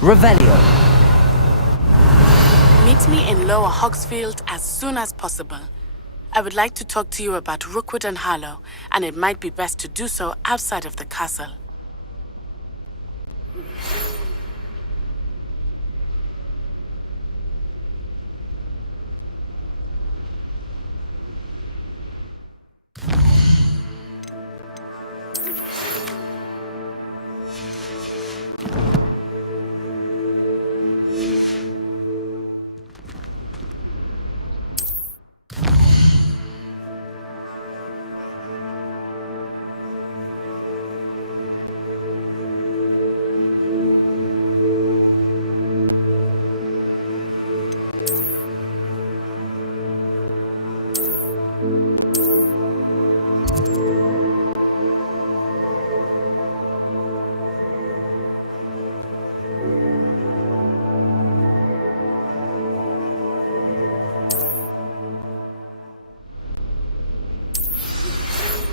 Revelio. Meet me in Lower Hogsfield as soon as possible. I would like to talk to you about Rookwood and Harlow, and it might be best to do so outside of the castle.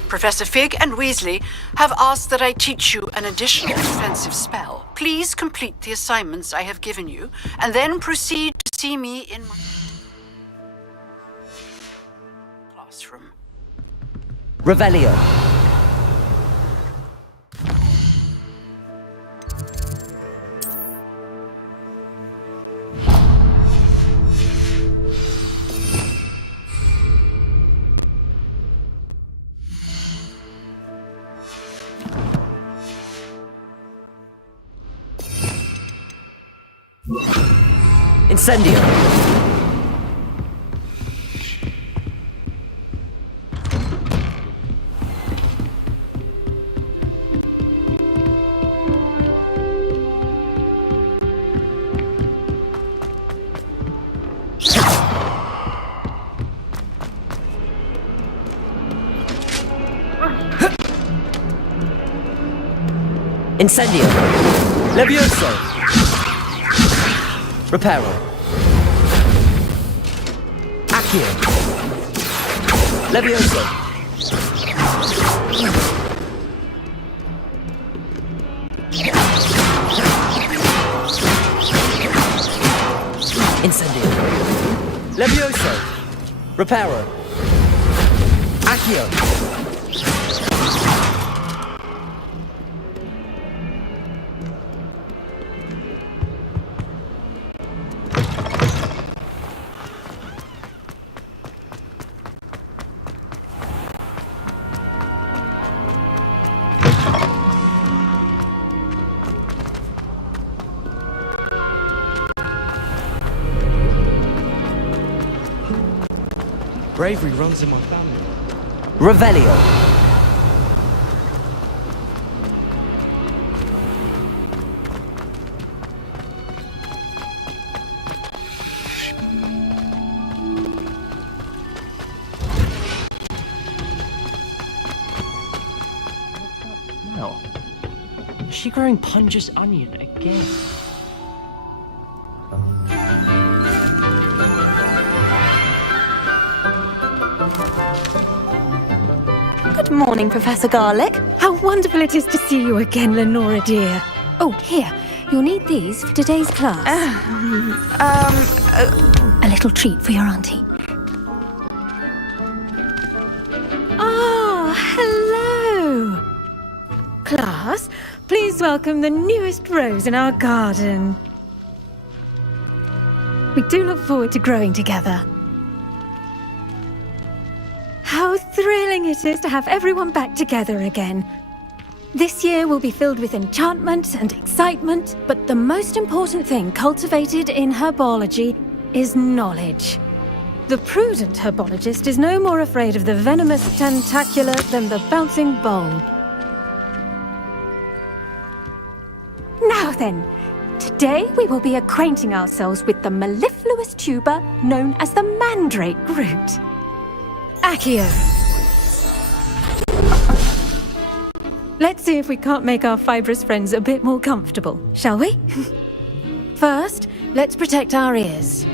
Professor Fig and Weasley have asked that I teach you an additional defensive spell. Please complete the assignments I have given you, and then proceed to see me in my classroom. Revelio. Incendio. Incendio. Levioso. Reparo. Accio. Levioso. Incendio. Levioso. Reparo. Accio. Bravery runs in my family. Revelio. Now, is she growing Punja's onion again? Good morning, Professor Garlick. How wonderful it is to see you again, Lenora dear. Oh, here, you'll need these for today's class. A little treat for your auntie. Ah, hello. Class, please welcome the newest rose in our garden. We do look forward to growing together. How thrilling it is to have everyone back together again. This year will be filled with enchantment and excitement, but the most important thing cultivated in herbology is knowledge. The prudent herbologist is no more afraid of the venomous tentacula than the bouncing bowl. Now then, today we will be acquainting ourselves with the mellifluous tuber known as the mandrake root. Accio. Let's see if we can't make our fibrous friends a bit more comfortable, shall we? First, let's protect our ears.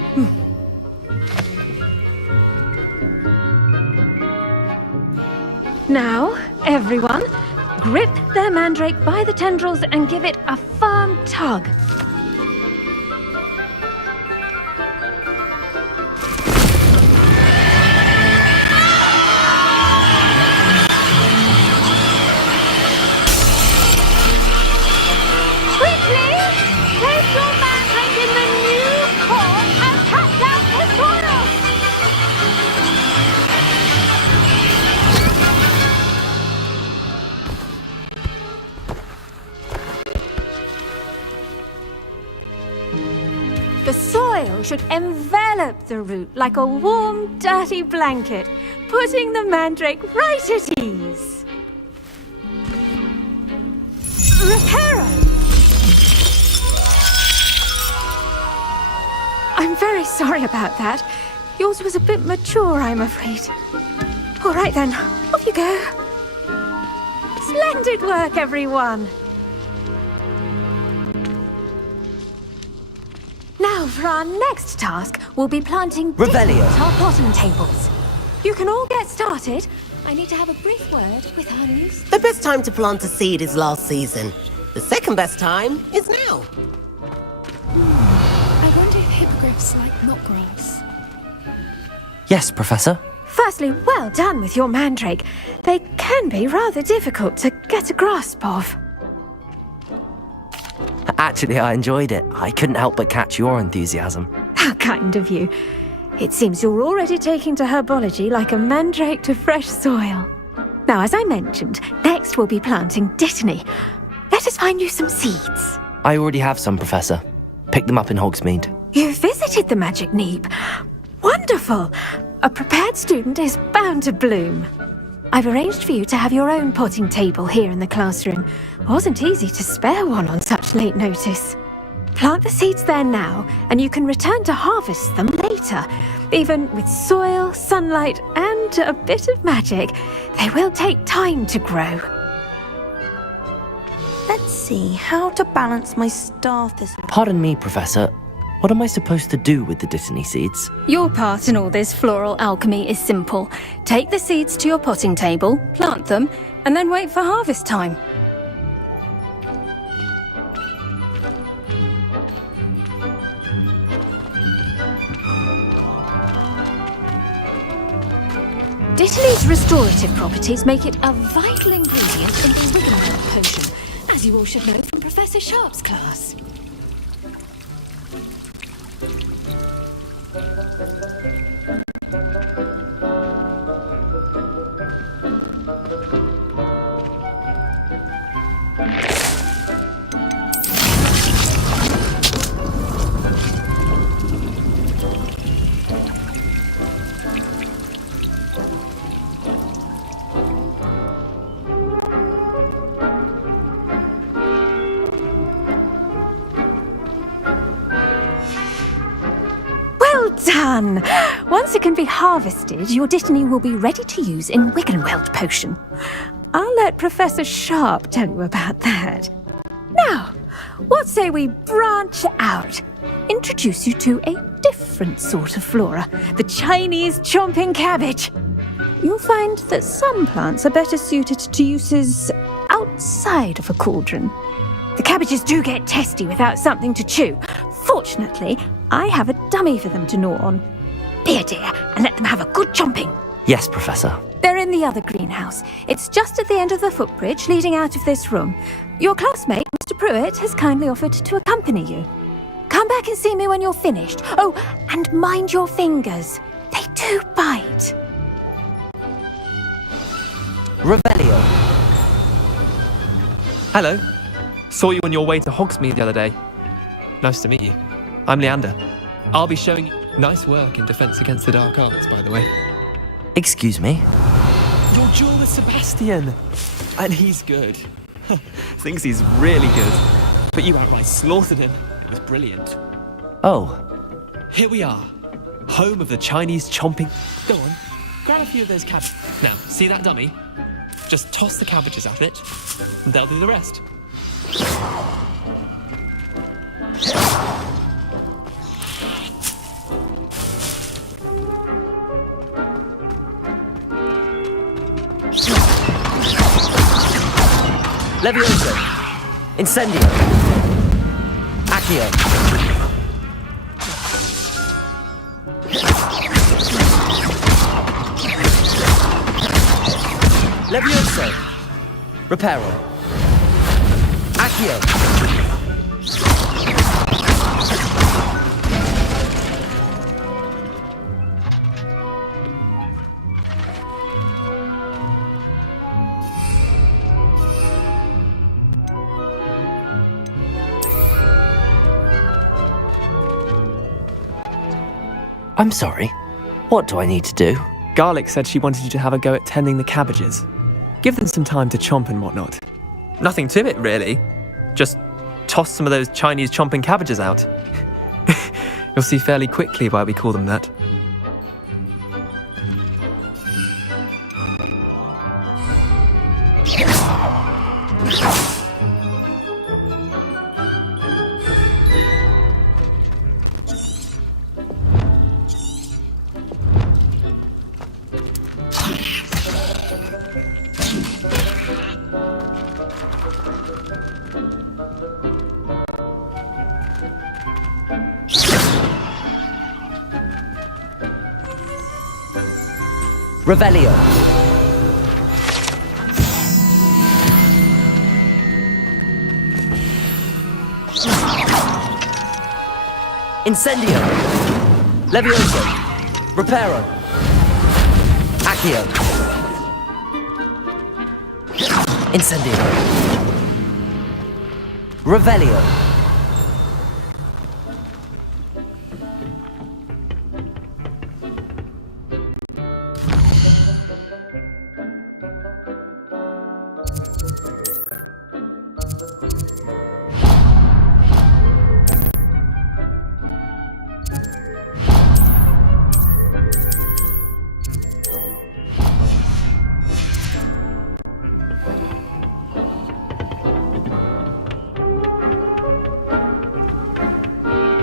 Now, everyone, grip their mandrake by the tendrils and give it a firm tug. soil should envelop the root like a warm, dirty blanket, putting the mandrake right at ease. Reparo! I'm very sorry about that. Yours was a bit mature, I'm afraid. All right then, off you go. Splendid work, everyone! Now, for our next task, we'll be planting Revelio. our potting tables. You can all get started. I need to have a brief word with our new... The best time to plant a seed is last season. The second best time is now. I wonder if hippogriffs like knotgrass. Yes, Professor. Firstly, well done with your mandrake. They can be rather difficult to get a grasp of. Actually, I enjoyed it. I couldn't help but catch your enthusiasm. How kind of you. It seems you're already taking to herbology like a mandrake to fresh soil. Now, as I mentioned, next we'll be planting Dittany. Let us find you some seeds. I already have some, Professor. Picked them up in Hogsmeade. You visited the Magic Neep. Wonderful! A prepared student is bound to bloom. I've arranged for you to have your own potting table here in the classroom. Wasn't easy to spare one on such late notice. Plant the seeds there now, and you can return to harvest them later. Even with soil, sunlight, and a bit of magic, they will take time to grow. Let's see how to balance my star thistle. Pardon me, Professor. What am I supposed to do with the Dittany seeds? Your part in all this floral alchemy is simple. Take the seeds to your potting table, plant them, and then wait for harvest time. Dittany's restorative properties make it a vital ingredient in the Wiggenweld potion, as you all should know from Professor Sharp's class. Done! Once it can be harvested, your Dittany will be ready to use in Wiggenweld potion. I'll let Professor Sharp tell you about that. Now, what say we branch out? Introduce you to a different sort of flora, the Chinese chomping cabbage. You'll find that some plants are better suited to uses outside of a cauldron. The cabbages do get testy without something to chew. Fortunately, I have a dummy for them to gnaw on. Be a dear and let them have a good chomping. Yes, Professor. They're in the other greenhouse. It's just at the end of the footbridge leading out of this room. Your classmate, Mr. Pruitt, has kindly offered to accompany you. Come back and see me when you're finished. Oh, and mind your fingers. They do bite. Revelio. Hello. Saw you on your way to Hogsmeade the other day. Nice to meet you. I'm Leander. I'll be showing you nice work in Defense Against the Dark Arts, by the way. Excuse me? Your duel with Sebastian! And he's good. Thinks he's really good. But you outright slaughtered him. It was brilliant. Oh. Here we are. Home of the Chinese chomping... Go on, grab a few of those cabbages. Now, see that dummy? Just toss the cabbages at it, and they'll do the rest. Levioso. Incendio. Accio. Levioso. Reparo. Accio. I'm sorry. What do I need to do? Garlic said she wanted you to have a go at tending the cabbages. Give them some time to chomp and whatnot. Nothing to it, really. Just toss some of those Chinese chomping cabbages out. You'll see fairly quickly why we call them that. Revelio. Incendio. Levioso. Reparo. Accio. Incendio. Revelio.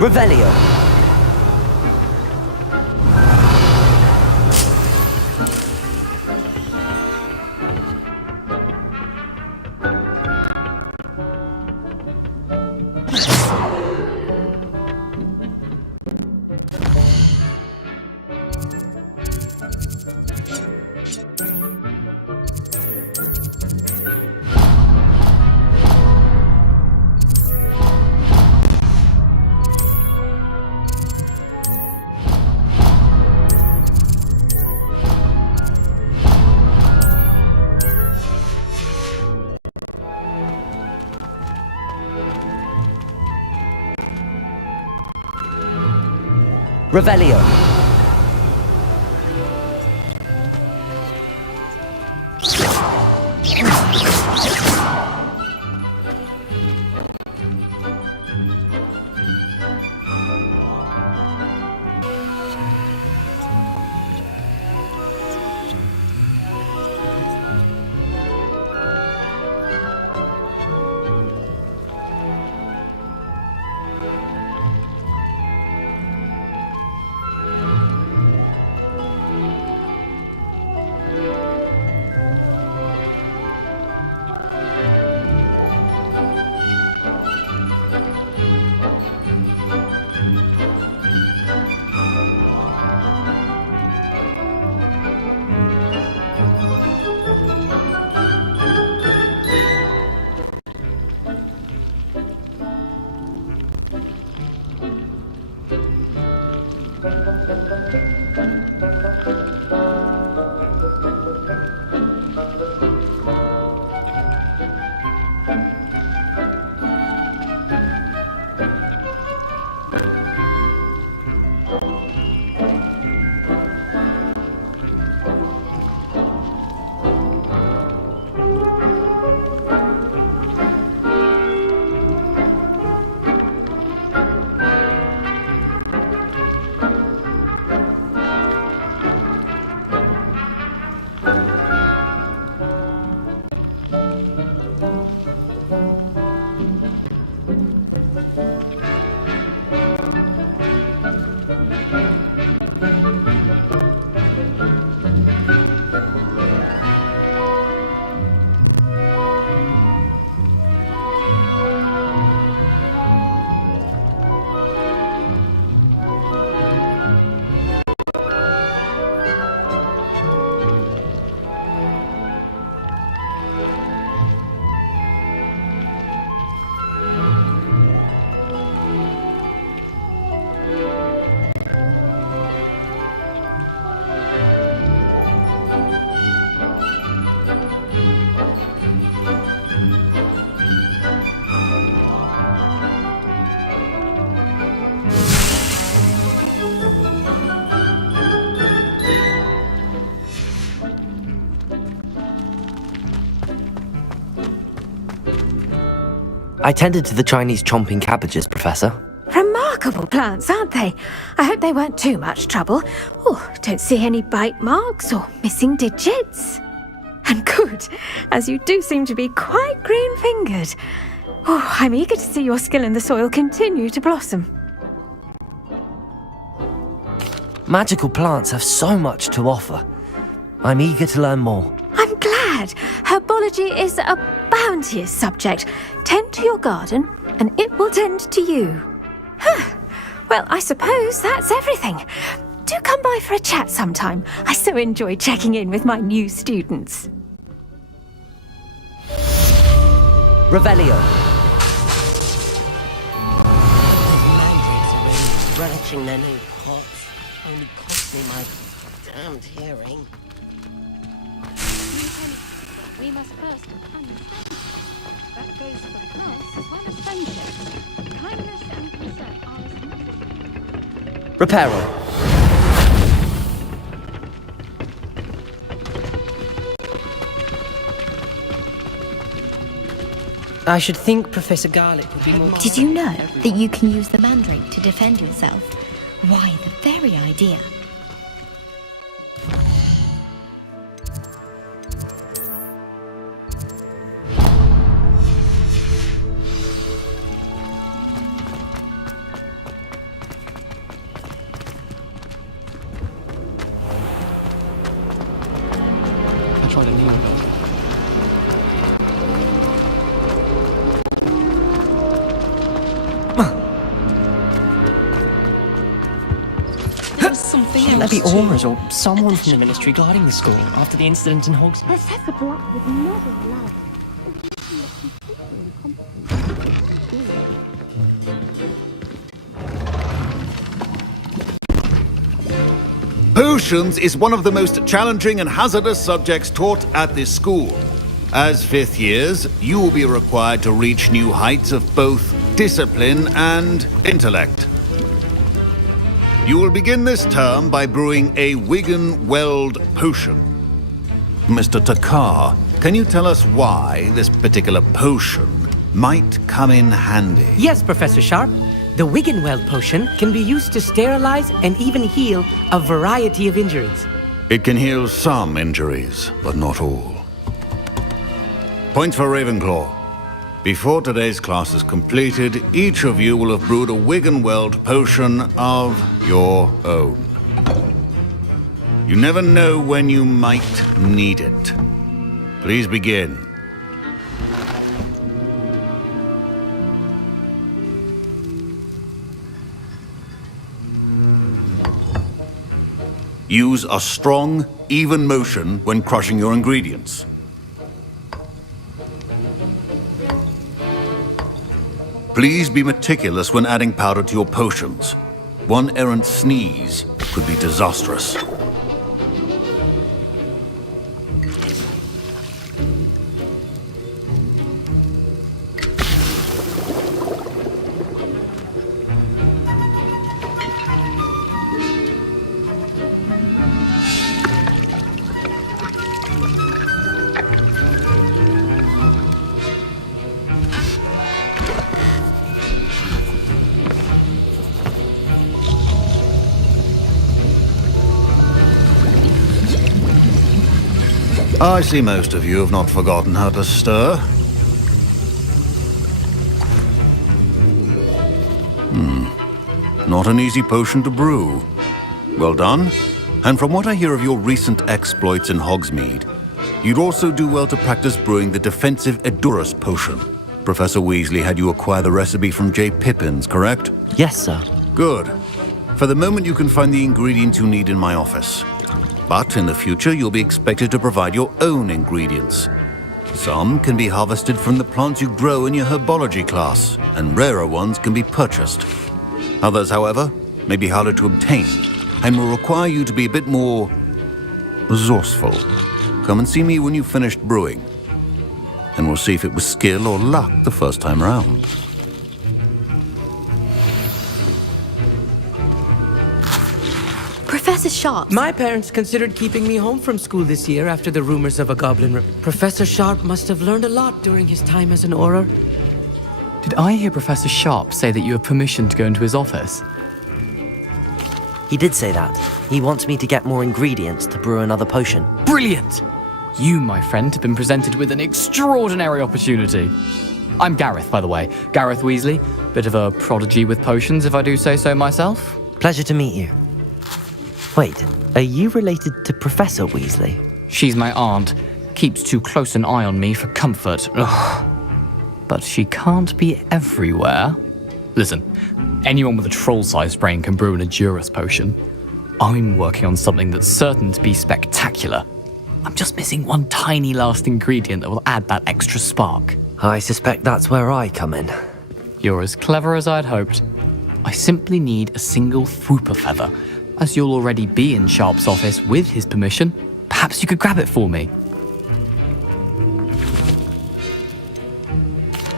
Revelio. Revelio. I tended to the Chinese chomping cabbages, Professor. Remarkable plants, aren't they? I hope they weren't too much trouble. Oh, don't see any bite marks or missing digits. And good, as you do seem to be quite green-fingered. Oh, I'm eager to see your skill in the soil continue to blossom. Magical plants have so much to offer. I'm eager to learn more. I'm glad. Herbology is a bounteous subject. Tend to your garden, and it will tend to you. Well, I suppose that's everything. Do come by for a chat sometime. I so enjoy checking in with my new students. Revelio. Mandrakes are really scratching their new pots. Only cost me my damned hearing. We must first understand. That goes for the house as well as friendship. Kindness and concern are as much as... Reparo. I should think Professor Garlick would be more... Did you know that you can use the mandrake to defend yourself? Why, the very idea. I tried a new one. Shouldn't there be auras or someone from the Ministry guarding the school after the incident in Hogsmeade? Professor Black would never allow it. Potions is one of the most challenging and hazardous subjects taught at this school. As fifth years, you will be required to reach new heights of both discipline and intellect. You will begin this term by brewing a Wigan-Weld potion. Mr. Takar, can you tell us why this particular potion might come in handy? Yes, Professor Sharp. The Wigan-Weld potion can be used to sterilize and even heal a variety of injuries. It can heal some injuries, but not all. Points for Ravenclaw. Before today's class is completed, each of you will have brewed a Wigan-Weld potion of your own. You never know when you might need it. Please begin. Use a strong, even motion when crushing your ingredients. Please be meticulous when adding powder to your potions. One errant sneeze could be disastrous. I see most of you have not forgotten how to stir. Not an easy potion to brew. Well done. And from what I hear of your recent exploits in Hogsmeade, you'd also do well to practice brewing the defensive Edurus potion. Professor Weasley had you acquire the recipe from J. Pippin's, correct? Yes, sir. Good. For the moment, you can find the ingredients you need in my office. But in the future, you'll be expected to provide your own ingredients. Some can be harvested from the plants you grow in your herbology class, and rarer ones can be purchased. Others, however, may be harder to obtain, and will require you to be a bit more resourceful. Come and see me when you've finished brewing, and we'll see if it was skill or luck the first time round. Professor Sharp. My parents considered keeping me home from school this year after the rumors of a goblin. Professor Sharp must have learned a lot during his time as an Auror. Did I hear Professor Sharp say that you have permission to go into his office? He did say that. He wants me to get more ingredients to brew another potion. Brilliant! You, my friend, have been presented with an extraordinary opportunity. I'm Gareth, by the way. Gareth Weasley. Bit of a prodigy with potions, if I do say so myself. Pleasure to meet you. Wait, are you related to Professor Weasley? She's my aunt. Keeps too close an eye on me for comfort. Ugh. But she can't be everywhere. Listen, anyone with a troll-sized brain can brew an Edurus potion. I'm working on something that's certain to be spectacular. I'm just missing one tiny last ingredient that will add that extra spark. I suspect that's where I come in. You're as clever as I'd hoped. I simply need a single Fwooper feather. As you'll already be in Sharp's office with his permission, perhaps you could grab it for me.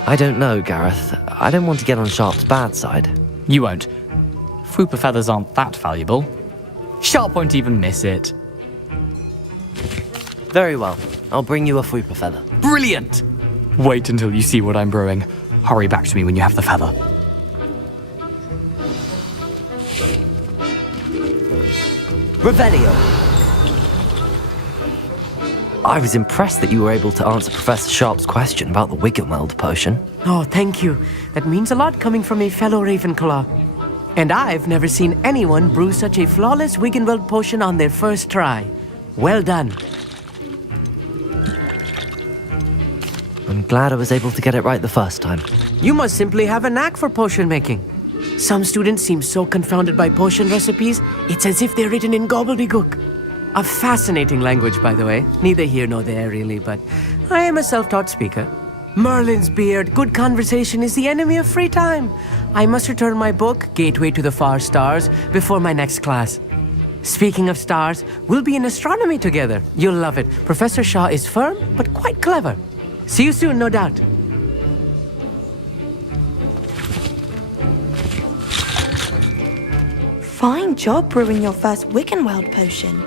I don't know, Gareth. I don't want to get on Sharp's bad side. You won't. Fwooper feathers aren't that valuable. Sharp won't even miss it. Very well. I'll bring you a Fwooper feather. Brilliant! Wait until you see what I'm brewing. Hurry back to me when you have the feather. Revelio! I was impressed that you were able to answer Professor Sharp's question about the Wiggenweld potion. Oh, thank you. That means a lot coming from a fellow Ravenclaw. And I've never seen anyone brew such a flawless Wiggenweld potion on their first try. Well done. I'm glad I was able to get it right the first time. You must simply have a knack for potion making. Some students seem so confounded by potion recipes, it's as if they're written in gobbledygook. A fascinating language, by the way. Neither here nor there, really, but I am a self-taught speaker. Merlin's beard, good conversation is the enemy of free time. I must return my book, Gateway to the Far Stars, before my next class. Speaking of stars, we'll be in astronomy together. You'll love it. Professor Shaw is firm, but quite clever. See you soon, no doubt. Fine job brewing your first Wiggenweld potion.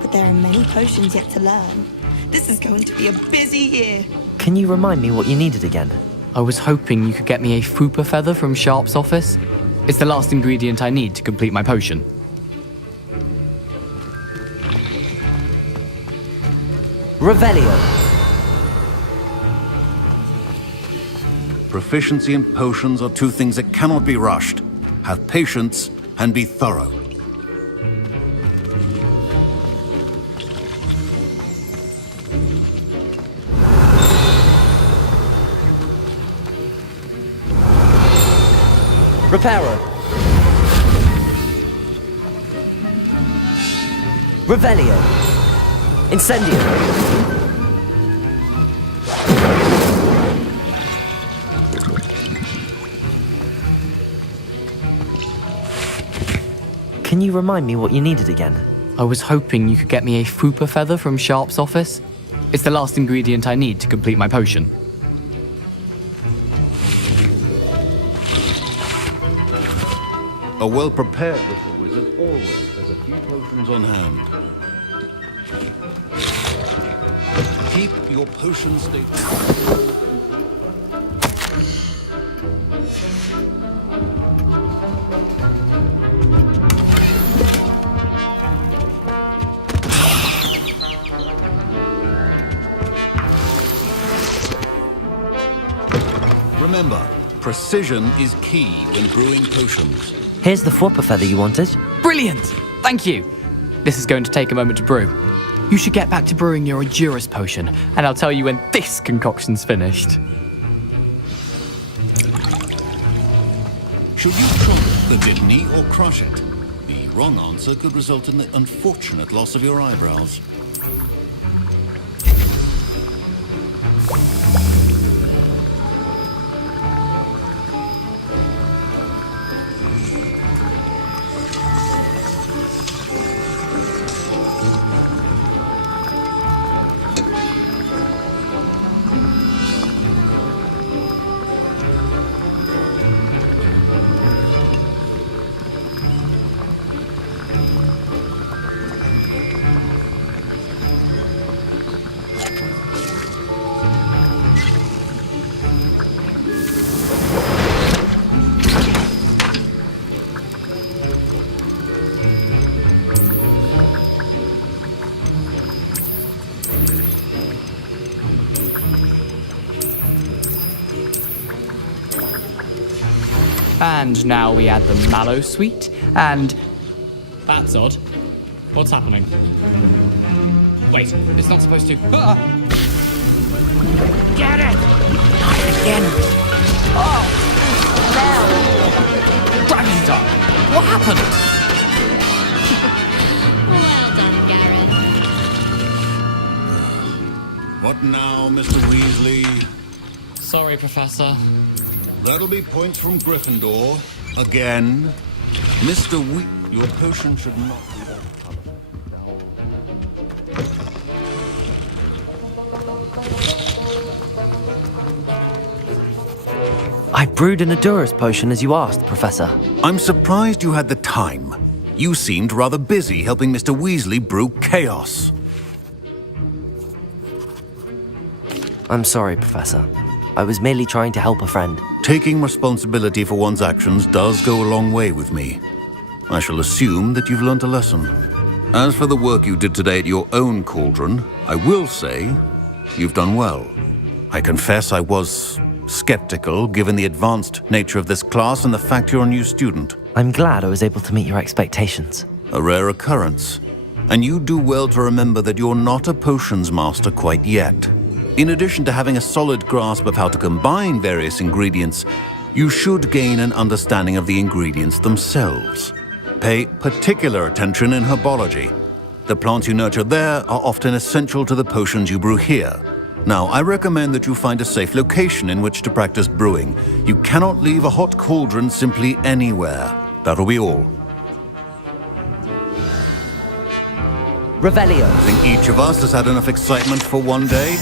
But there are many potions yet to learn. This is going to be a busy year. Can you remind me what you needed again? I was hoping you could get me a Fwooper feather from Sharp's office. It's the last ingredient I need to complete my potion. Revelio! Proficiency and potions are two things that cannot be rushed. Have patience and be thorough. Reparo! Revelio! Incendio! Can you remind me what you needed again? I was hoping you could get me a Fwooper feather from Sharp's office. It's the last ingredient I need to complete my potion. A well-prepared little wizard always has a few potions on hand. Keep your potion state. Remember, precision is key when brewing potions. Here's the Fwooper feather you wanted. Brilliant! Thank you! This is going to take a moment to brew. You should get back to brewing your Edurus potion, and I'll tell you when this concoction's finished. Should you trump the Dittany or crush it? The wrong answer could result in the unfortunate loss of your eyebrows. And now we add the mallow sweet, and... That's odd. What's happening? Wait, it's not supposed to... Ah! Get it! Not again! Oh! Dragon Dog! What happened? Well done, Gareth. What now, Mr. Weasley? Sorry, Professor. That'll be points from Gryffindor. Again. Mr. Your potion should not be that I brewed an Adurus potion as you asked, Professor. I'm surprised you had the time. You seemed rather busy helping Mr. Weasley brew chaos. I'm sorry, Professor. I was merely trying to help a friend. Taking responsibility for one's actions does go a long way with me. I shall assume that you've learnt a lesson. As for the work you did today at your own cauldron, I will say you've done well. I confess I was skeptical given the advanced nature of this class and the fact you're a new student. I'm glad I was able to meet your expectations. A rare occurrence. And you do well to remember that you're not a potions master quite yet. In addition to having a solid grasp of how to combine various ingredients, you should gain an understanding of the ingredients themselves. Pay particular attention in herbology. The plants you nurture there are often essential to the potions you brew here. Now, I recommend that you find a safe location in which to practice brewing. You cannot leave a hot cauldron simply anywhere. That'll be all. Revelio. I think each of us has had enough excitement for one day.